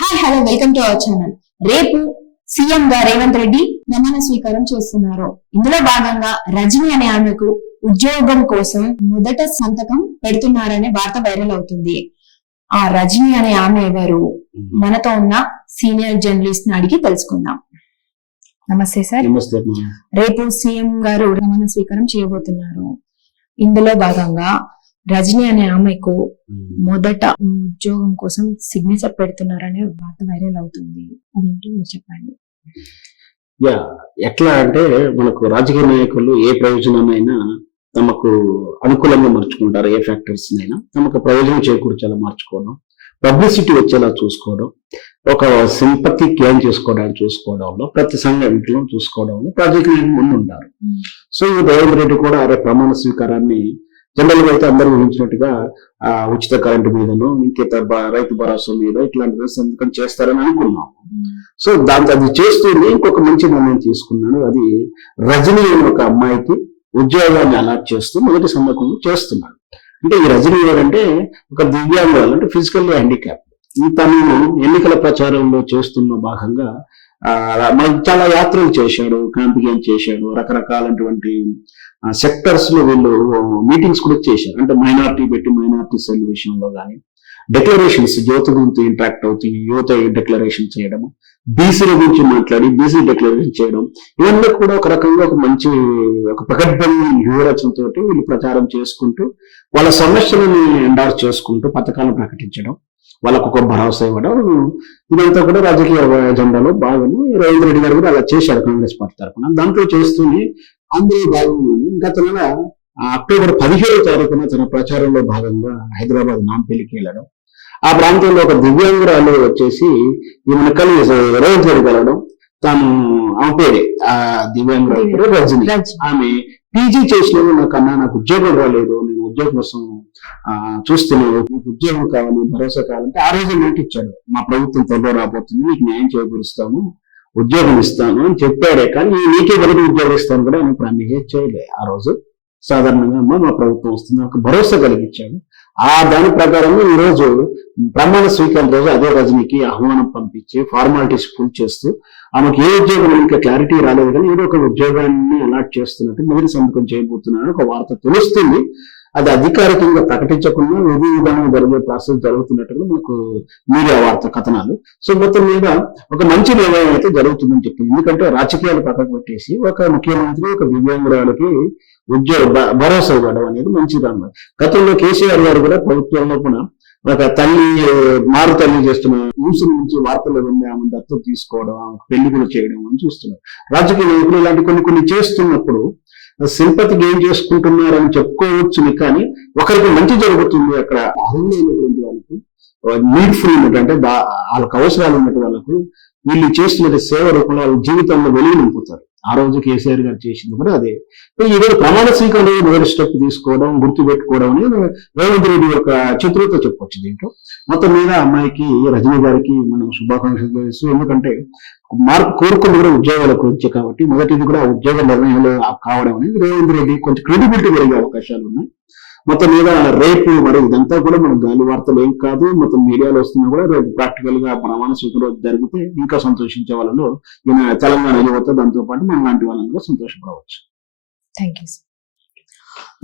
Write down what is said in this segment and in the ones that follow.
Hi hello welcome to our channel రేపు CM గా రేవంత్ రెడ్డి ప్రమాణ స్వీకారం చేస్తున్నారు. ఇందులో భాగంగా రజనీ అనే ఆమెకు ఉద్యోగం కోసం మొదట సంతకం పెడుతున్నారనే వార్త వైరల్ అవుతుంది. ఆ రజనీ అనే ఆమె ఎవరు? మనతో ఉన్న సీనియర్ జర్నలిస్ట్ని అడిగి తెలుసుకుందాం. నమస్తే సార్. రేపు సీఎం గారు ప్రమాణ స్వీకారం చేయబోతున్నారు. ఇందులో భాగంగా రజనీ అనే ఆమెకు మొదట ఉద్యోగం కోసం సిగ్నేచర్ పెడుతున్నారనే వార్త వైరల్ అవుతుంది. అదేంటో మీరు చెప్పండి. యా ఎట్లా అంటే మనకు రాజకీయ నాయకులు ఏ ప్రయోజనాన్నైనా తమకు అనుకూలంగా మార్చుకుంటారు ఏ ఫ్యాక్టర్స్ అయినా తమకు ప్రయోజనం చేకూర్చేలా మార్చుకోవడం పబ్లిసిటీ వచ్చేలా చూసుకోవడం ఒక సింపతి గెయిన్ చేసుకోవడానికి చూసుకోవడంలో ప్రతి సంఘటనలో చూసుకోవడంలో రాజకీయ నాయకులు ముందు ఉంటారు సో ఈ రేవంత్ రెడ్డి కూడా అరే ప్రమాణ స్వీకారాన్ని జనరల్గా అయితే అందరూ ఊహించినట్టుగా ఆ ఉచిత కరెంటు మీదను ఇంకేత బ- రైతు భరోసా మీద ఇట్లాంటివి సంతకం చేస్తారని అనుకున్నాం. సో దాంతో అది చేస్తూనే ఇంకొక మంచి నిర్ణయం తీసుకున్నాను. అది రజనీ అనే ఒక అమ్మాయికి ఉద్యోగాన్ని అలాట్ చేస్తూ మొదటి సందర్భంలో చేస్తున్నాడు అంటే ఈ రజనీ ఎవరంటే ఒక దివ్యాంగురాలు అంటే ఫిజికల్ హ్యాండిక్యాప్ తను ఎన్నికల ప్రచారంలో చేస్తున్న భాగంగా మనకి చాలా యాత్రలు చేశాడు క్యాంపింగ్ చేశాడు రకరకాలైనటువంటి సెక్టర్స్లో వీళ్ళు మీటింగ్స్ కూడా చేశారు. అంటే మైనార్టీ పెట్టి మైనార్టీ సెల్ విషయంలో కానీ డెక్లరేషన్స్ యువత గురించి ఇంటరాక్ట్ అవుతాయి యువత డిక్లరేషన్ చేయడం బీసీల గురించి మాట్లాడి బీసీ డిక్లరేషన్ చేయడం ఇవన్నీ కూడా ఒక రకంగా ఒక మంచి ఒక ప్రగడ్భమైన వ్యూహరచనతో వీళ్ళు ప్రచారం చేసుకుంటూ వాళ్ళ సమస్యలను ఎండార్ చేసుకుంటూ పథకాలను ప్రకటించడం వాళ్ళకు ఒక భరోసా ఇవ్వడం. ఇదంతా కూడా రాజకీయ ఎజెండాలో భాగము రేవంత్ రెడ్డి గారు కూడా అలా చేశారు కాంగ్రెస్ పార్టీ తరఫున. దాంట్లో చేస్తూనే అందులో భాగంగానే గత నెల ఆ అక్టోబర్ పదిహేడవ తారీఖున తన ప్రచారంలో భాగంగా హైదరాబాద్ నాంపల్లికి వెళ్ళడం. ఆ ప్రాంతంలో ఒక దివ్యాంగురాలు వచ్చేసి ఈమెను కలిసి రేవంత్ రెడ్డి కలవడం తాను ఆమె పేరే ఆ దివ్యాంగురాలు రజని. ఆమె పీజీ చేసినప్పుడు నాకు అన్నా నాకు ఉద్యోగం రాలేదు ఉద్యోగం కోసం ఆ, చూస్తున్నాను ఉద్యోగం కావాలి భరోసా కావాలంటే ఆ రోజు మాట ఇచ్చాడు. మా ప్రభుత్వం త్వరలో రాబోతుంది మీకు న్యాయం చేకూరుస్తాము ఉద్యోగం ఇస్తాను అని చెప్పాడే. కానీ నీకే మొదటి ఉద్యోగం ఇస్తాను కూడా ఆయన ప్రామిస్ చేయలే ఆ రోజు. సాధారణంగా అమ్మ మా ప్రభుత్వం వస్తుంది. ఒక భరోసా కలిగించాడు. ఆ దాని ప్రకారం ఈ రోజు ప్రమాణ స్వీకారం రోజు అదే రజనీకి ఆహ్వానం పంపించి ఫార్మాలిటీస్ ఫుల్ చేస్తూ ఆమెకి ఏ ఉద్యోగం ఇంకా క్లారిటీ రాలేదు కానీ ఏదో ఒక ఉద్యోగాన్ని అలాట్ చేస్తున్నట్టు మొదటి సంతకం చేయబోతున్నారని ఒక వార్త తెలుస్తుంది. అది అధికారికంగా ప్రకటించకుండా విధి విధానం జరిగే ప్రాసెస్ జరుగుతున్నట్టుగా మీకు మీడియా వార్త కథనాలు. సో మొత్తం మీద ఒక మంచి నిర్ణయం అయితే జరుగుతుందని చెప్పింది ఎందుకంటే రాజకీయాలు పక్కన పెట్టేసి ఒక ముఖ్యమంత్రి ఒక దివ్యాంగురాలకి ఉద్యోగ భరోసా ఇవ్వడం అనేది మంచిది అన్నమాట. గతంలో కేసీఆర్ గారు కూడా ప్రభుత్వంలో కూడా ఒక తల్లి మారు తల్లి చేస్తున్న న్యూస్ నుంచి వార్తలు విని ఆమె దత్తత తీసుకోవడం ఆమె పెళ్ళి కూడా చేయడం అని చూస్తున్నారు. రాజకీయ నాయకులు ఇలాంటి కొన్ని కొన్ని చేస్తున్నప్పుడు సింపతి చేసుకుంటున్నారు అని చెప్పుకోవచ్చుని కానీ ఒకరికి మంచి జరుగుతుంది అక్కడ అర్హులైనటువంటి వాళ్ళకు నీడ్ఫుల్ ఉన్నట్టు అంటే వాళ్ళకి అవసరాలు ఉన్నటువంటి వాళ్ళకు వీళ్ళు చేస్తున్న సేవ రూపంలో వాళ్ళ జీవితంలో వెలుగు నింపుతారు. ఆ రోజు కేసీఆర్ గారు చేసింది కూడా అదే. ఈరోజు ప్రమాణ స్వీకరణ మొదటి స్టెప్ తీసుకోవడం గుర్తు పెట్టుకోవడం అనేది రేవంత్ రెడ్డి యొక్క చతురత చెప్పొచ్చు దీంట్లో. మొత్తం మీద అమ్మాయికి రజనీ గారికి మనం శుభాకాంక్షలు తెలుసు ఎందుకంటే మార్పు కోరుకుని కూడా ఉద్యోగాల గురించి కాబట్టి మొదటిది కూడా ఉద్యోగ నిర్ణయాలు కావడం అనేది రేవంత్ రెడ్డి కొంచెం క్రెడిబిలిటీ పెరిగే అవకాశాలు ఉన్నాయి. మొత్తం మీద రేపు మరి ఇదంతా కూడా మన గాలి వార్తలు ఏం కాదు మొత్తం మీడియాలో వస్తున్నా కూడా రేపు ప్రాక్టికల్గా ప్రమాణ స్వీకారం జరిగితే ఇంకా సంతోషించే వాళ్ళలో ఈయన తెలంగాణ యువత దాంతో పాటు మన లాంటి వాళ్ళందరూ సంతోషపడవచ్చు. థ్యాంక్ యూ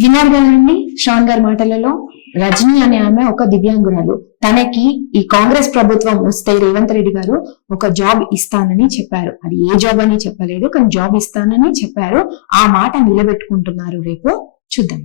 విన్నారు కదండి షాన్ గారి మాటలలో రజని అనే ఆమె ఒక దివ్యాంగురాలు. తనకి ఈ కాంగ్రెస్ ప్రభుత్వం వస్తే రేవంత్ రెడ్డి గారు ఒక జాబ్ ఇస్తానని చెప్పారు. అది ఏ జాబ్ అని చెప్పలేదు కానీ జాబ్ ఇస్తానని చెప్పారు. ఆ మాట నిలబెట్టుకుంటున్నారు రేపు. చూద్దాం.